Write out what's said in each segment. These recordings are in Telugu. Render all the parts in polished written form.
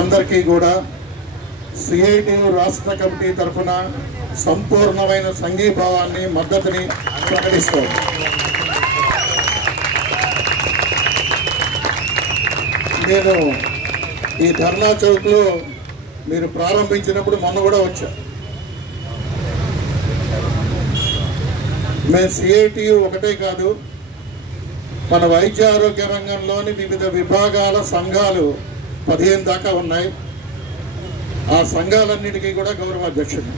అందరికీ కూడా సిఐటియు రాష్ట్ర కమిటీ తరఫున సంపూర్ణమైన సంఘీభావాన్ని మద్దతుని ప్రకటిస్తాం. నేను ఈ ధర్నా చౌక్లో మీరు ప్రారంభించినప్పుడు మొన్న కూడా వచ్చా. మేము సిఐటియు ఒకటే కాదు, మన వైద్య ఆరోగ్య రంగంలోని వివిధ విభాగాల సంఘాలు 15 దాకా ఉన్నాయి. ఆ సంఘాలన్నిటికీ కూడా గౌరవ అధ్యక్షుడు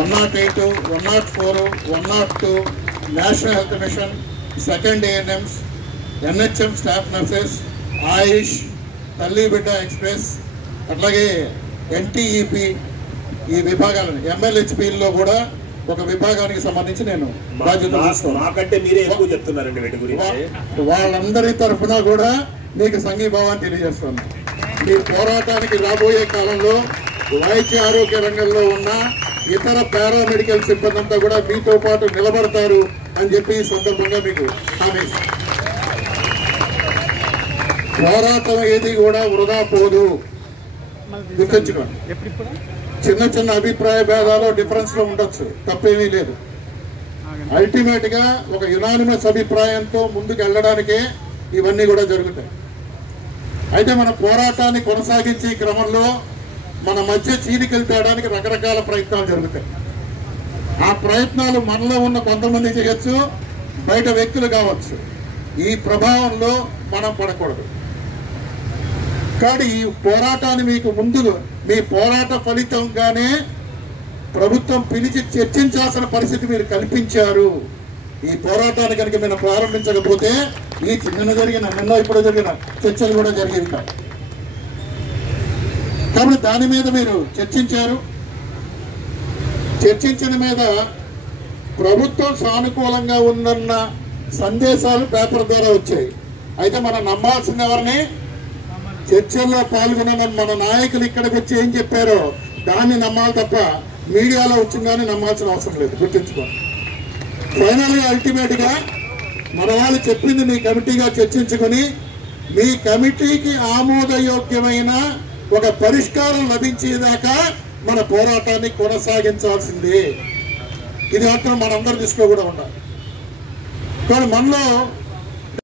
108, 104, 102 national health mission, second ANMs, NHM staff nurses, Ayush, తల్లి బిడ్డ ఎక్స్ప్రెస్, అట్లాగే NTEP ఈ విభాగాలను MLHPలో కూడా ఒక విభాగానికి సంబంధించి నేను బాధ్యత వాళ్ళందరి తరఫున కూడా మీకు సంఘీభావాన్ని తెలియజేస్తున్నాను. మీ పోరాటానికి రాబోయే కాలంలో వైద్య ఆరోగ్య రంగంలో ఉన్న ఇతర పారామెడికల్ సిబ్బంది అంతా కూడా మీతో పాటు నిలబడతారు అని చెప్పి ఈ సందర్భంగా మీకు హామీ. పోరాటం ఏది కూడా వృధా పోదు, గుర్తుంచుకోండి. చిన్న చిన్న అభిప్రాయ భేదాలు డిఫరెన్స్లో ఉండొచ్చు, తప్పేమీ లేదు. అల్టిమేట్గా ఒక యునానిమస్ అభిప్రాయంతో ముందుకు వెళ్ళడానికే ఇవన్నీ కూడా జరుగుతాయి. అయితే మన పోరాటాన్ని కొనసాగించే క్రమంలో మన మధ్య చీలికలు తేయడానికి రకరకాల ప్రయత్నాలు జరుగుతాయి. ఆ ప్రయత్నాలు మనలో ఉన్న కొంతమంది చేయొచ్చు, బయట వ్యక్తులు కావచ్చు. ఈ ప్రభావంలో మనం పడకూడదు. కానీ ఈ పోరాటాన్ని మీకు ముందు మీ పోరాట ఫలితంగానే ప్రభుత్వం పిలిచి చర్చించాల్సిన పరిస్థితి మీరు కల్పించారు. ఈ పోరాటాన్ని కనుక మీరు ప్రారంభించకపోతే ఈ నిన్న ఇప్పుడు జరిగిన చర్చలు కూడా జరిగేవి కాదు. కాబట్టి దాని మీద మీరు చర్చించారు. చర్చించిన మీద ప్రభుత్వం సానుకూలంగా ఉందన్న సందేశాలు పేపర్ ద్వారా వచ్చాయి. అయితే మనం నమ్మాల్సిన ఎవరిని? చర్చల్లో పాల్గొన్న మన నాయకులు ఇక్కడికి వచ్చి ఏం చెప్పారో దాన్ని నమ్మాలి తప్ప మీడియాలో వచ్చిందని నమ్మాల్సిన అవసరం లేదు, గుర్తుంచుకోండి. ఫైనల్గా అల్టిమేట్గా మన వాళ్ళు చెప్పింది మీ కమిటీగా చర్చించుకొని మీ కమిటీకి ఆమోదయోగ్యమైన ఒక పరిష్కారం లభించేదాకా మన పోరాటాన్ని కొనసాగించాల్సిందే. ఇది మాత్రం మనందరూ దృష్టిలో కూడా ఉండాలి. కానీ మనలో